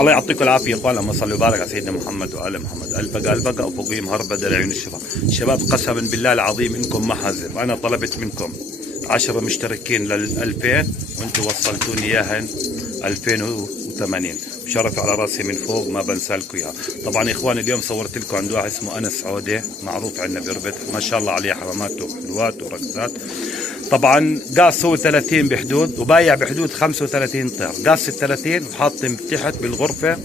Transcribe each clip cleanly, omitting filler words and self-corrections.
الله يعطيكم العافيه يا اخوان. اللهم صل وبارك على سيدنا محمد وال محمد. البقى البقى وفوقيهم هربده لعيون الشباب. شباب قسما بالله العظيم انكم محازم. انا طلبت منكم 10 مشتركين لل 2000 وانتم وصلتوني اياهن 2080. شرف على راسي من فوق، ما بنسى لكم اياها. طبعا يا اخوان اليوم صورت لكم عند واحد اسمه انس عوده، معروف عندنا بربط، ما شاء الله عليه حرامات وحلوات ورقصات. طبعا قاص هو 30 بحدود وبايع بحدود 35 طير. قاص ال 30 وحاطهم تحت بالغرفه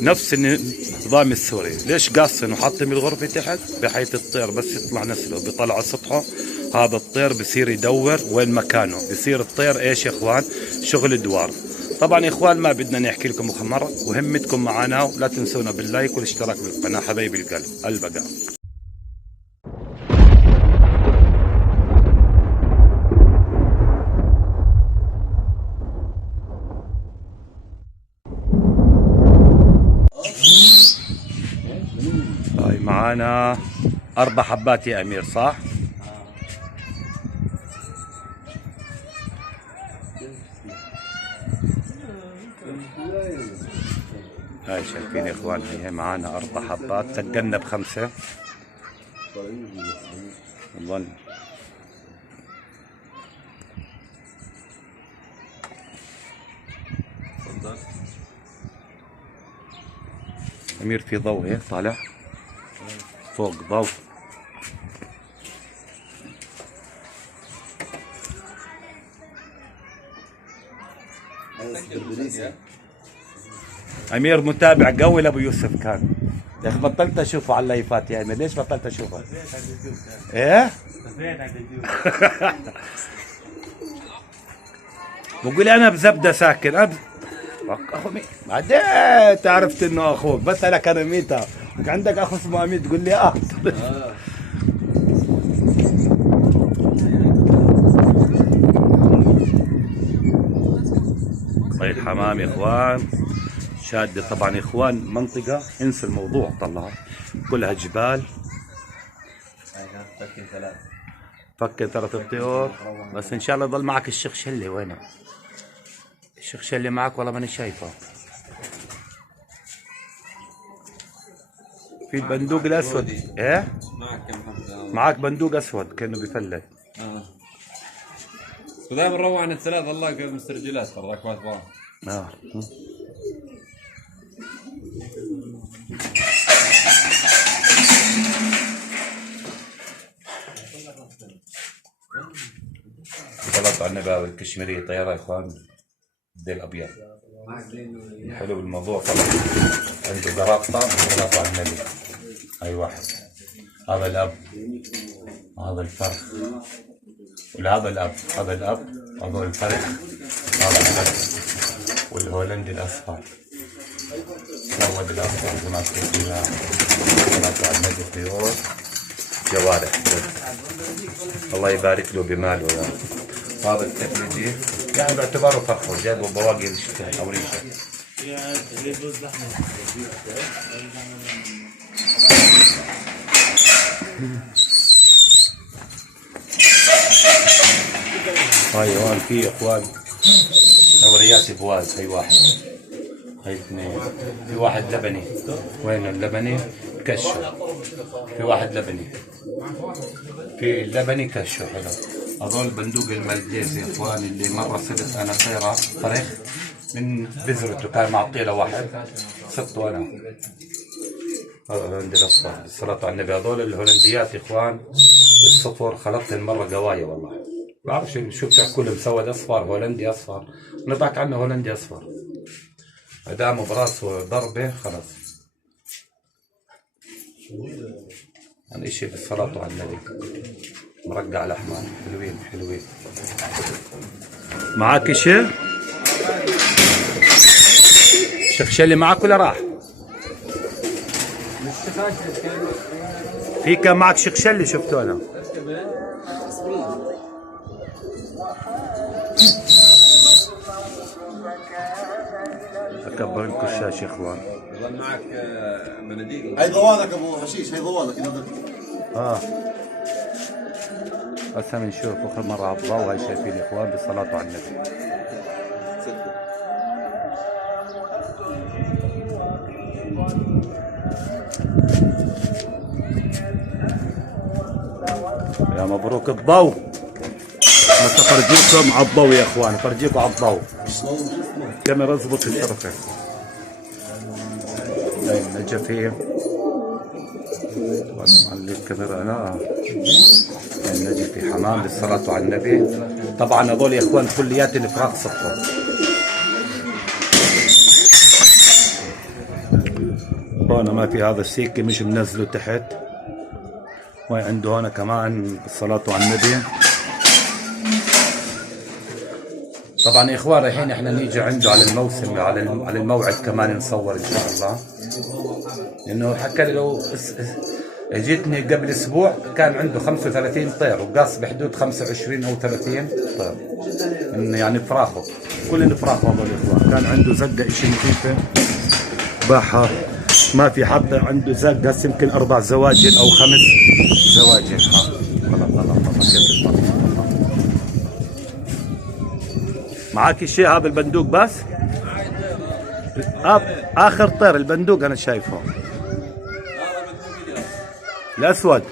نفس النظام السوري. ليش قاصين وحاطين بالغرفه تحت؟ بحيث الطير بس يطلع نسله بيطلع على سطحه، هذا الطير بصير يدور وين مكانه، بصير الطير ايش يا اخوان؟ شغل دوار. طبعا يا اخوان ما بدنا نحكي لكم مره، وهمتكم معنا ولا تنسونا باللايك والاشتراك بالقناه حبايبي القلب. البقاء. هاي معانا 4 حبات يا امير صح؟ هاي شايفين يا اخوان، هي معانا 4 حبات سجلنا ب5 والله. امير في ضوء هيك طالع فوق ضوء. امير متابع قوي لابو يوسف كان. يا اخي بطلت اشوفه على اللايفات يا امير، ليش بطلت اشوفه؟ ايه؟ بقول انا بزبده ساكن اخو مين؟ بعدين عرفت انه اخوك، بسالك انا ميتا عندك اخو اسمه امير تقول لي طيب حمام يا اخوان شاده. طبعا يا اخوان منطقه انسى الموضوع، طلع كلها جبال. فكر 3 طيور بس ان شاء الله يضل معك الشيخ شلي. وينه الشيخ شلي؟ معك والله ماني شايفه. في البندوق الاسود. ايه معك بندوق اسود كانه بيفلت. ودائما نروح عن الثلاث الله مسترجلات تراك ما تبغى. طلعت على النبي الكشميريه طياره يا اخوان الديل الابيض حلو بالموضوع. طلع عنده قراطه طلعت على النبي. اي واحد هذا الاب، هذا الفرخ، وهذا الاب، هذا الاب، هذول الفرخ، هذا الفرخ، والهولندي الاصفر، الاسود الاصفر زي ما تقول. طلعت على النبي طيور جوارح. الله يبارك له بماله يعني. هذا التقليدي يعني باعتباره فرخه جايبه بواقي او ريشه. هاي هون في اخوان دوريات بواز. هي واحد، هي اثنين، في واحد لبني. وين اللبني؟ كشه. في واحد لبني، في اللبني كشه حلو. هذول بندوق المالديز يا اخوان اللي مره صرت انا طيره فرخ من بذرته كان معطيه لواحد صرته انا. هذا الهولندي الاصفر بالصلاه على النبي. هذول الهولنديات يا اخوان الصفر خلقتهم مره قوايه والله. بعرف شو بتحكوا له مسود اصفر هولندي اصفر، نضحك عنه هولندي اصفر. ادامه براسه ضربه خلص. عن اشي بالصلاة على النبي. مرقع الاحمر حلوين حلوين. معك اشي؟ شيخ شلي معك ولا راح؟ في كان معك شيخ شلي شفته انا. اكبر لكم الشاشه يا اخوان. يظل معك مناديل. هي ضوالك ابو حشيش، هي ضوالك. هسه بنشوف اخر مره على الضوء. هاي شايفين يا اخوان بالصلاه على النبي. يا مبروك الضوء. بس افرجيكم على الضوء يا اخوان، افرجيكم على الضوء. الكاميرا اضبط الطرفين. هاي النجفي. معلي الكاميرا انا. النجفي حمام للصلاة على النبي. طبعا هذول يا اخوان كليات الفراخ صفر. هون ما في هذا السيكي مش منزله تحت. وعنده هون كمان الصلاة على النبي. طبعا يا اخوان الحين احنا نيجي عنده على الموسم على الموعد كمان نصور ان شاء الله. لانه حكى لي لو جيتني قبل اسبوع كان عنده 35 طير وقاص بحدود 25 او 30 طير. يعني فراخه كل فراخه هذول يا اخوان. كان عنده زقه شيء مخيفه باعها. ما في حتى عنده زق هسه يمكن 4 زواجل او 5 زواجل. معك شيء البندوق بس؟ اخر طير البندوق انا شايفه الاسود.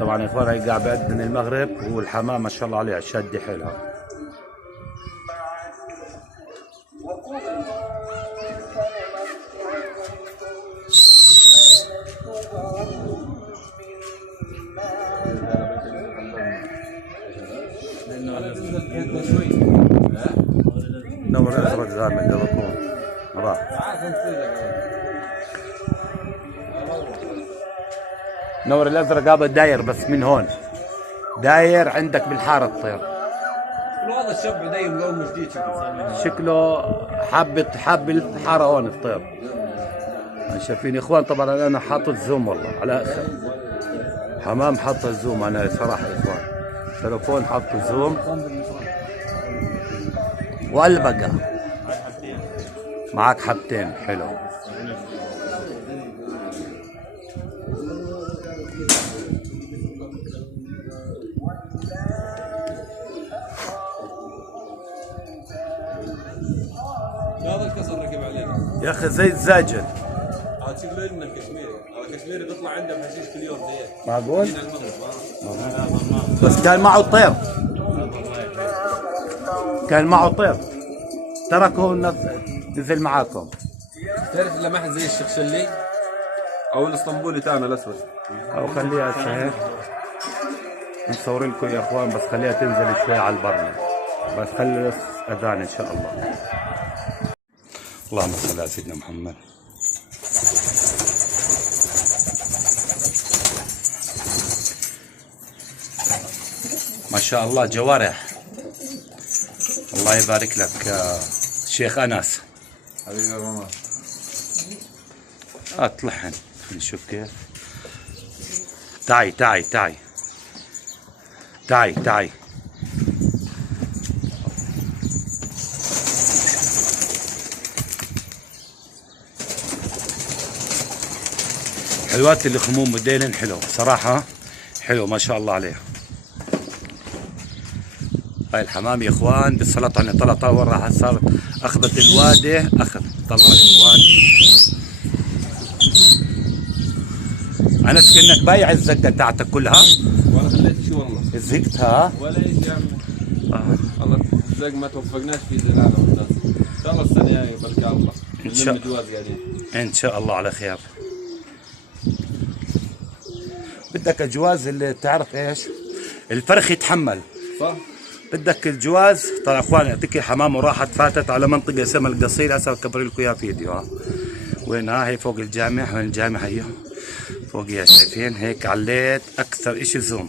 طبعا يا اخوان هي قاعد بأذن المغرب والحمام ما شاء الله عليها شادة حيلها. نور الازرق غامق قبل بكون راح. نور الازرق هذا داير بس من هون داير عندك بالحاره الطير. هذا الشاب دايم لونه جديد شكله حاب الحاره هون الطير. شايفين يا اخوان. طبعا انا حاطط زوم والله على اخر حمام حاطط زوم انا صراحه يا اخوان. تلفون حاطط زوم والبقى معك حبتين حلو. هذا الكسر ركب علينا يا اخي زي الزاجل. هذا شكله لنا الكشميري. هذا الكشميري بيطلع عنده بحشيش كل يوم زيه. معقول؟ بس كان معه طير. كان معه طير تركه نزل معاكم. تعرف لمحت زي الشخشلي او الاسطنبولي تاعنا الاسود. او خليها صحيح نصور لكم يا اخوان. بس خليها تنزل شوي على البرنامج. بس خلي اذان ان شاء الله. اللهم صل على سيدنا محمد. ما شاء الله جوارح. الله يبارك لك شيخ انس. حبيبي يا ماما. اطلعن نشوف كيف. تعي تعي تعي تعي تعي. حلوات الخموم موديلن حلو صراحة. حلو ما شاء الله عليه. هاي الحمام يا اخوان بالصلاة على النبي. طلع ورا صار اخذت الوادي اخذ. طلع يا اخوان. انس كأنك بايع الزقة تاعتك كلها. ولا خليت شيء والله. زقتها ولا شيء يا عمي. والله الزق ما توفقناش في ذي العالم. ان شاء الله السنة الجاية بركة الله. ان شاء الله ان شاء الله على خير. بدك الجواز اللي تعرف ايش الفرخ يتحمل صح. بدك الجواز. طيب اخوان يعطيك حمام وراحت فاتت على منطقه اسمها القصير. هسه بكبر لكم اياها فيديو. وين هي فوق الجامع. وين الجامع هي فوقيها شايفين هيك. عليت اكثر اشي زوم.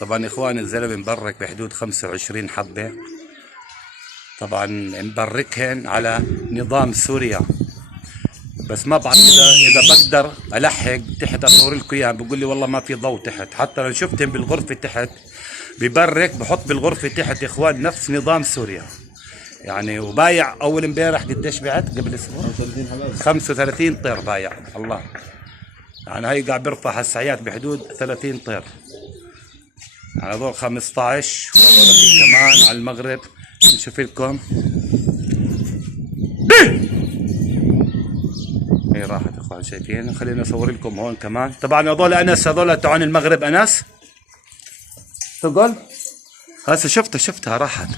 طبعا يا اخوان الزلمه مبرك بحدود 25 حبه. طبعا مبركهن على نظام سوريا. بس ما بعرف اذا بقدر الحق تحت اصور لكم اياه. بقول لي والله ما في ضوء تحت، حتى لو شفتهم بالغرفه تحت ببرك بحط بالغرفه تحت يا اخوان نفس نظام سوريا يعني. وبايع اول امبارح قديش بعت قبل اسبوع؟ 35 طير بايع الله. يعني هي قاعد بيرفع هالسعيات بحدود 30 طير، يعني هذول 15 وهذول في كمان على المغرب. نشوف لكم هي راحت يا اخوان، شايفين؟ خليني اصور لكم هون كمان. طبعا هذول انس، هذول تاعون المغرب انس تقول هسه شفتها راحت.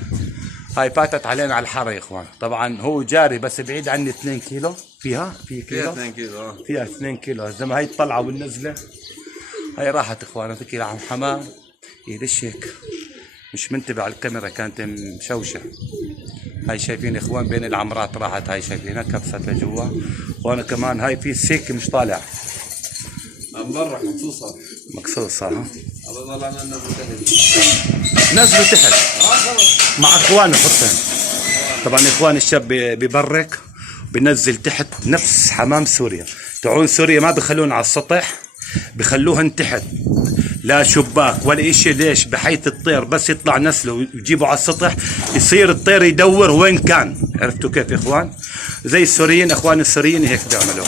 هاي فاتت علينا على الحاره يا اخوان. طبعا هو جاري بس بعيد عني 2 كيلو. في كيلو 2 كيلو فيها 2 كيلو. الزلمه هاي الطلعه والنزله هاي راحت اخوان. فكر عم حمام يدش هيك مش منتبه على الكاميرا، كانت مشوشه. هاي شايفين يا اخوان بين العمرات راحت. هاي شايفينها كبست لجوا. وانا كمان هاي في السيك مش طالع عم برح مقصوصه. ها الله ضل انا نزلوا نزلوا تحت مع اخوانه حطين. طبعا اخوان الشاب ببرك بنزل تحت نفس حمام سوريا. تعون سوريا ما بخلون على السطح، بخلوهن تحت، لا شباك ولا اشي. ليش؟ بحيث الطير بس يطلع نسله ويجيبه على السطح يصير الطير يدور وين كان. عرفتوا كيف يا اخوان؟ زي السوريين، اخوان السوريين هيك بيعملوا.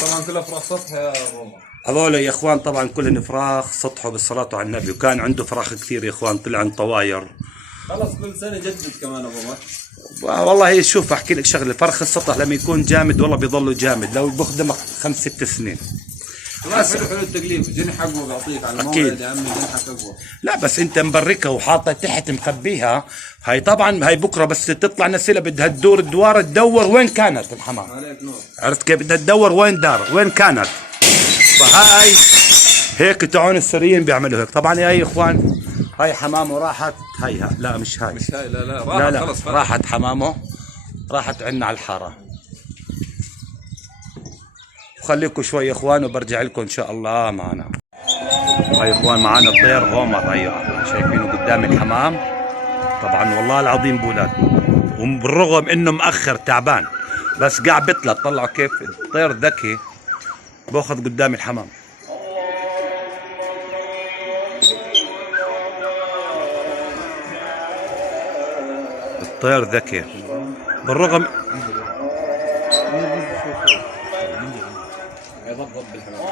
طبعا كلها فراخ سطح يا روما. هذول يا اخوان طبعا كلهم فراخ سطحوا بالصلاة على النبي. وكان عنده فراخ كثير يا اخوان، طلع طواير. خلص كل سنه جدد كمان ابو بكر. والله هي شوف احكي لك شغله، فرخ السطح لما يكون جامد والله بيضله جامد، لو بخدمك 5-6 سنين. حلو التقليب، جني حقه بيعطيك على الموعد يا عمي، جني حقه. لا بس انت مبركها وحاطها تحت مخبيها. هاي طبعا هاي بكره بس تطلع نسلها بدها تدور الدوار تدور وين كانت الحمام. عليك نور. عرفت كيف؟ بدها تدور وين دار وين كانت. فهاي هيك تعون السوريين بيعملوا هيك. طبعا هاي يا اخوان هاي حمامه راحت. هاي لا مش هاي، مش هاي، لا راحت. لا خلص راحت حمامه، راحت عنا على الحاره. وخليكم شوي يا اخوان وبرجع لكم ان شاء الله معنا. هاي يا اخوان معنا الطير هومر. هاي شايفينه قدام الحمام. طبعا والله العظيم بولاد، وبالرغم انه مأخر تعبان بس قاعد بيطلع. طلعوا كيف الطير ذكي، باخذ قدام الحمام. الطير ذكي بالرغم يضبط بالحمام.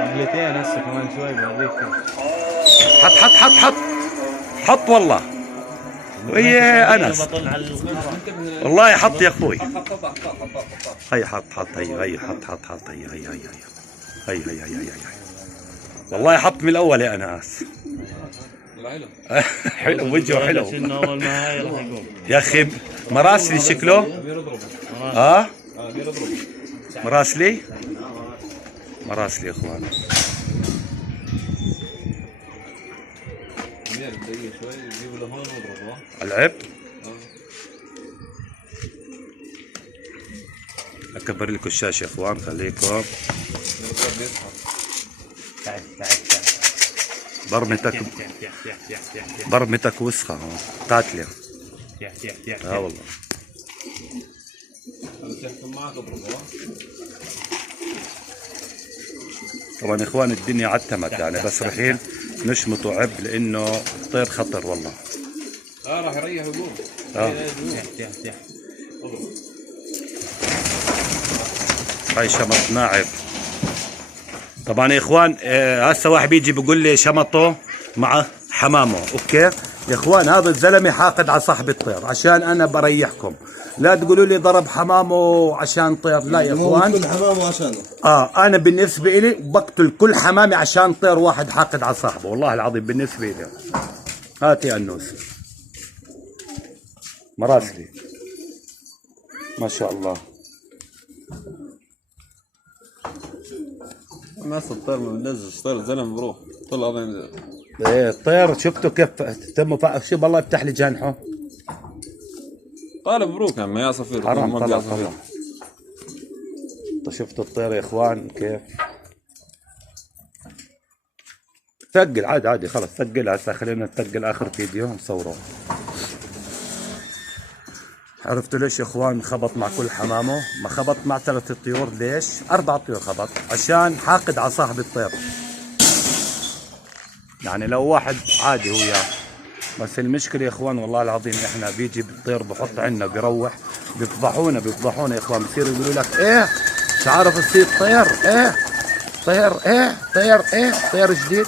عملتين هسه كمان شوي بوريك. حط والله. ويا انس والله حط يا اخوي. هي حط هي حط هي والله حط من الاول يا انس. حلو وجهه حلو اول ما هاي راح يقوم يا اخي. مراسلي شكله مراسلي يا اخوان. العب اكبر لكم الشاشه يا اخوان. خليكم برمتك وسخه قاتله. والله طبعا يا اخوان الدنيا عتمت يعني، بس رحين نشمطوا عب لانه الطير خطر والله. راح يريح ويقوم. هاي شمطناه عب. طبعا يا اخوان هسه واحد بيجي بيقول لي شمطه مع حمامه. اوكي يا اخوان، هذا الزلمه حاقد على صاحب الطير عشان انا بريحكم. لا تقولوا لي ضرب حمامه عشان طير، لا يا اخوان. كل حمامه عشانه. انا بالنسبه لي بقتل كل حمامه عشان طير واحد حاقد على صاحبه. والله العظيم بالنسبه لي. هات يا انوس مراسلي ما شاء الله. الناس الطير منزل طير زلمه بروح طلع عظيم. ايه الطير شفتوا كيف تمه شوف الله يفتح لي جنحه. طالب مبروك يا عمي يا صفير. حرام طلع حرام. شفتوا الطير يا اخوان كيف ثقل. عادي خلص ثقل. هسه خلينا نثقل اخر فيديو نصوره. عرفتوا ليش يا اخوان خبط مع كل حمامه؟ ما خبط مع 3 طيور، ليش؟ 4 طيور خبط، عشان حاقد على صاحب الطير. يعني لو واحد عادي وياه، بس المشكلة يا اخوان والله العظيم احنا بيجي بالطير بحط عنا بيروح بيفضحونا يا اخوان، بصيروا يقولوا لك ايه مش عارف تصيد طير، ايه طير ايه طير ايه طير جديد.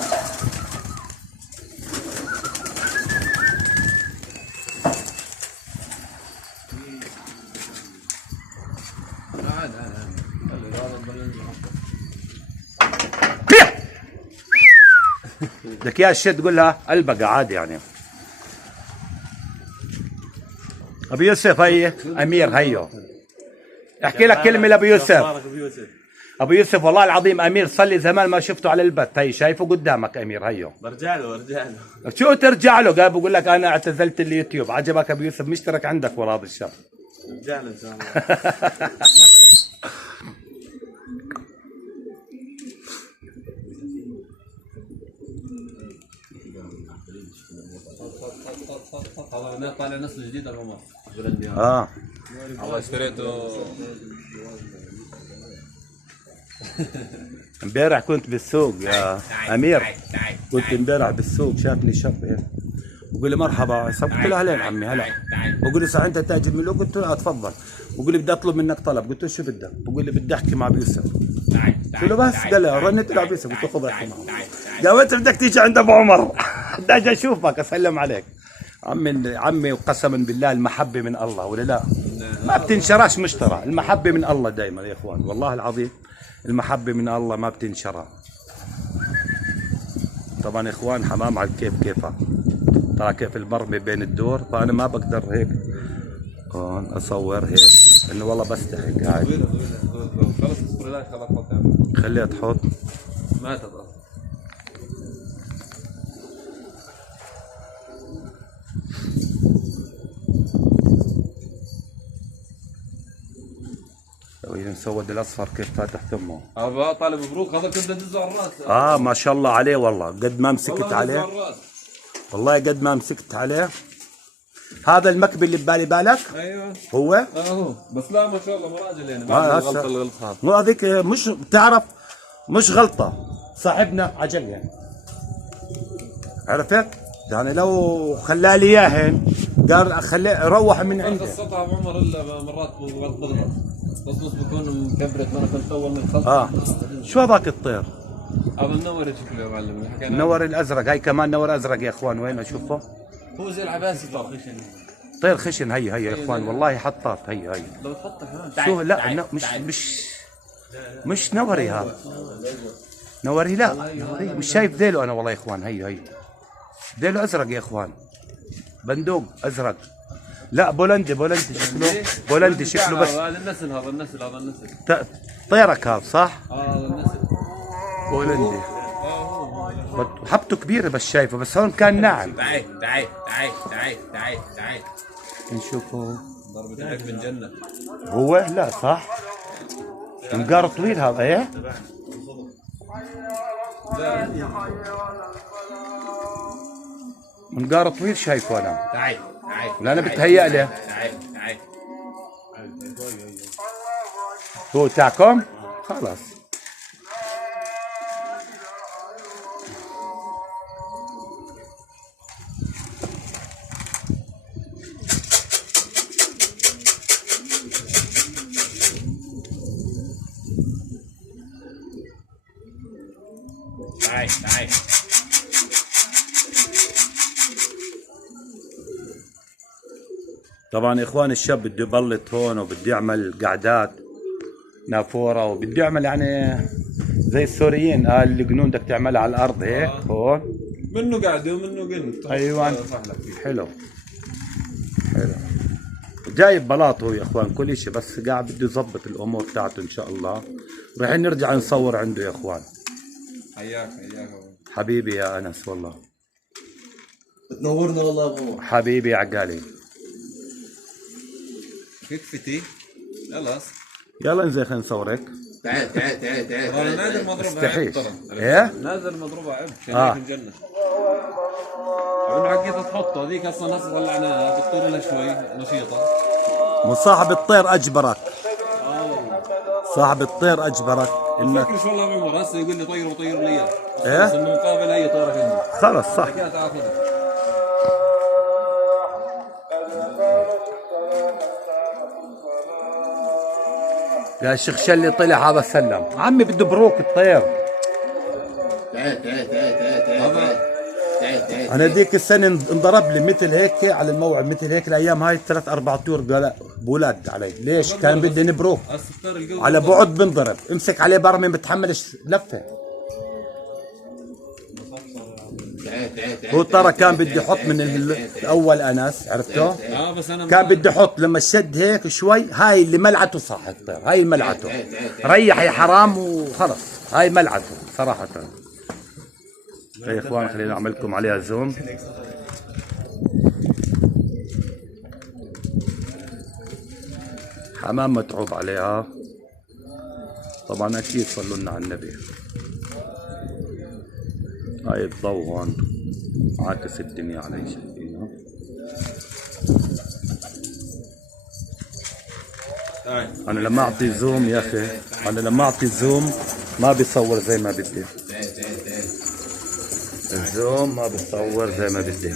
بدك اياها الشد تقول لها البقى عادي يعني. ابو يوسف هي امير هيو، احكي لك كلمه لابو يوسف. ابو يوسف والله العظيم امير صار لي زمان ما شفته على البث، هي شايفه قدامك امير هيو. برجع له شو ترجع له؟ قال بقول لك انا اعتزلت اليوتيوب. عجبك ابو يوسف؟ مشترك عندك والله هذا الشاب. برجع له ان شاء الله. هذا طالع نسل جديد العمر. والله اشتريته امبارح كنت بالسوق يا امير، كنت امبارح بالسوق شافني شاب هيك بقول لي مرحبا، قلت له اهلين عمي هلا. بقول لي صح انت تاجر ملوك؟ قلت له اتفضل. بقول لي بدي اطلب منك طلب. قلت له شو بدك؟ بقول لي بدي احكي مع ابو يوسف. قلت له بس. قال لي رنت له ابو يوسف. قلت له خذ احكي معه. قال انت بدك تيجي عند ابو عمر؟ بدي اجي اشوفك اسلم عليك. عمي وقسما بالله المحبه من الله ولا لا؟ ما بتنشراش مشترى، المحبه من الله دائما يا اخوان، والله العظيم المحبه من الله ما بتنشرى. طبعا يا اخوان حمام على الكيف كيفه، ترى كيف المرمي بين الدور، فانا ما بقدر هيك هون اصور هيك انه والله بستحي قاعد. خلص اصبر لا خلاص خليها تحط ما تضغط. مسود الاصفر كيف فاتح تمه. ابا طالب مبروك، هذا كنت ادزه على الراس. ما شاء الله عليه والله، قد ما مسكت عليه والله قد ما مسكت عليه. هذا المكبي اللي ببالي بالك؟ ايوه هو؟ هو بس لا ما شاء الله مراجل يعني ما غلطه الغلطه. مو هذيك مش بتعرف مش غلطه، صاحبنا عجل يعني، عرفت؟ يعني لو خلالي اياهن قال خليه روح من عنده. قصتها ابو عمر الا مرات بغلط بس بكون مكبرت. ما انا كنت اول من خلص. شو هذاك الطير؟ هذا النور شكله يا معلم. النور الازرق، هاي كمان نور ازرق يا اخوان. وين اشوفه؟ هو زي العباسي طار طير خشن. هي يا اخوان والله حطات. هي لو تحطها كمان شو؟ لا مش نوري هذا، نوري لا مش شايف ذيله انا والله يا اخوان. هي ذيله ازرق يا اخوان، بندوق ازرق. لا بولندي شكله، بولندي شكله. بس هذا النسل هذا النسل طيرك هذا صح؟ هذا النسل بولندي. حبته كبيره بس شايفه، بس هون كان ناعم. تعال نشوفه. ضربة لك من جنة. هو لا صح؟ منقار طويل هذا ايه؟ منقار طويل شايفه انا. تعال لا انا بتهيأ لي. هو تاعكم؟ خلاص. تعال طبعا يا اخوان الشاب بده يبلط هون وبده يعمل قعدات نافوره وبده يعمل يعني زي السوريين القنون بدك تعملها على الارض هيك هون منه قاعده ومنه قن. ايوه حلو. جايب بلاط هو يا اخوان كل شيء، بس قاعد بده يظبط الامور تاعته ان شاء الله. راح نرجع نصور عنده يا اخوان. حياك حبيبي يا انس والله تنورنا والله ابو حبيبي يا عقالي. كتفتي خلاص يلا انزل خلينا نصورك. تعال انا نازل مضروبه استحيش عيب. ايه نازل مضروبه عيب شايف الجنه. عم حكيت تحطه هذيك اصلا هسه طلعناها بتطير لها شوي نشيطه. صاحب الطير اجبرك، صاحب الطير اجبرك انك فكرش والله بعمر هسه يقول لي طير وطير لي اياه. ايه؟ بس انه مقابل اي طيره عندي. خلص صح. كده تاخذها. يا شيخ شلي طلع هذا سلم عمي بده بروك الطير. انا ديك السنه انضرب لي مثل هيك على الموعد، مثل هيك الايام هاي 3-4 طيور بولاد علي. ليش؟ كان بدي نبروك على بعد بنضرب، امسك عليه برمي ما بتحملش لفه. هو ترى كان بدي يحط من الاول انس، عرفته؟ بس انا كان بدي يحط لما شد هيك شوي، هاي اللي ملعته صح الطير، هاي ملعته ريح يا حرام وخلص، هاي ملعته صراحه. يا اخوان خلينا نعمل لكم عليها زوم. حمام متعوب عليها طبعا، اكيد صلوا لنا على النبي. هاي الضوء هون عاكس الدنيا علي، شايفينها؟ انا لما اعطي زوم يا اخي، انا لما اعطي زوم ما بيصور زي ما بدي، الزوم ما بيصور زي ما بدي.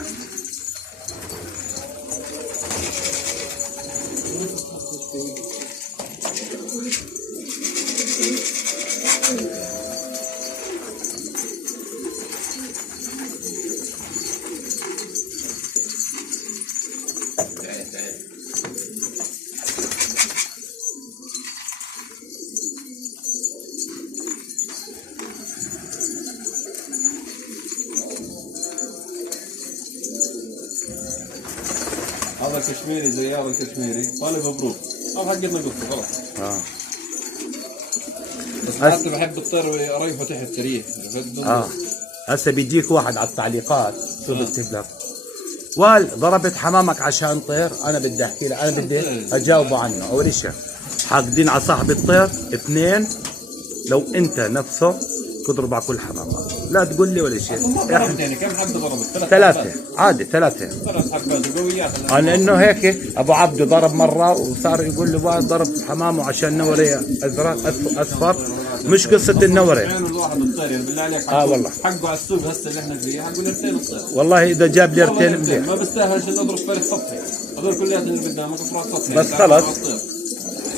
هذا كشميري زي هذا الكشميري، طالب مبروك. هذا حقتنا قصه خلاص. بس حتى بحب الطير اريحه تحت سريع. هسه بيجيك واحد على التعليقات شو بكتب لك؟ ضربت حمامك عشان طير. انا بدي احكي لك، انا بدي اجاوبه عنه. اول شيء حاقدين على صاحب الطير. 2 لو انت نفسه تضرب على كل حمامات، لا تقول لي ولا شيء. يعني كم حد ضربت؟ 3 عادي، 3 حبات قويات. لانه هيك ابو عبده ضرب مره وصار يقول له واحد ضرب حمامه عشان نوري ازرق اصفر. مش قصه النوري. الواحد الطير يعني بالله عليك. والله حقه على السوق هسه اللي احنا فيه حقه ليرتين الطير. والله اذا جاب ليرتين مليح. ما بستاهلش اني اضرب فريق سطحي. هذول كلياتهم اللي قدامك افراد سطحي. بس خلص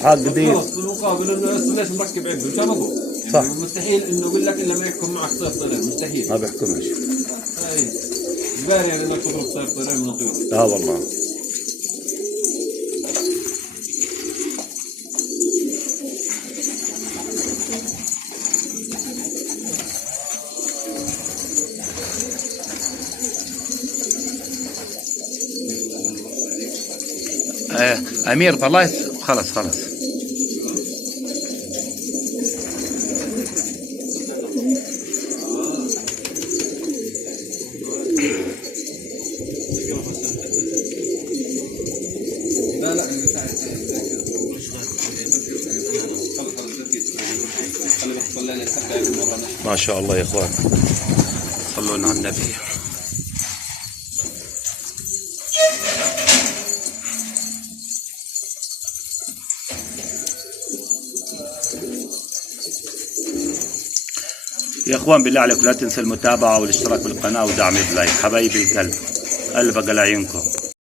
حاقدين. خلص بالمقابل انه هسه ليش مركب عبده مشان اضرب. صح. يعني مستحيل انه يقول لك الا ما يحكم معك طير مستحيل. ما بيحكمش. باري يعني انك تضرب طيرين من الطيور. والله. امير طلعت خلص. ما شاء الله يا اخوان، صلوا على النبي. يا اخوان بالله عليكم لا تنسوا المتابعه والاشتراك بالقناه ودعم اللايك. حبايبي القلب، قلب اقل عيونكم.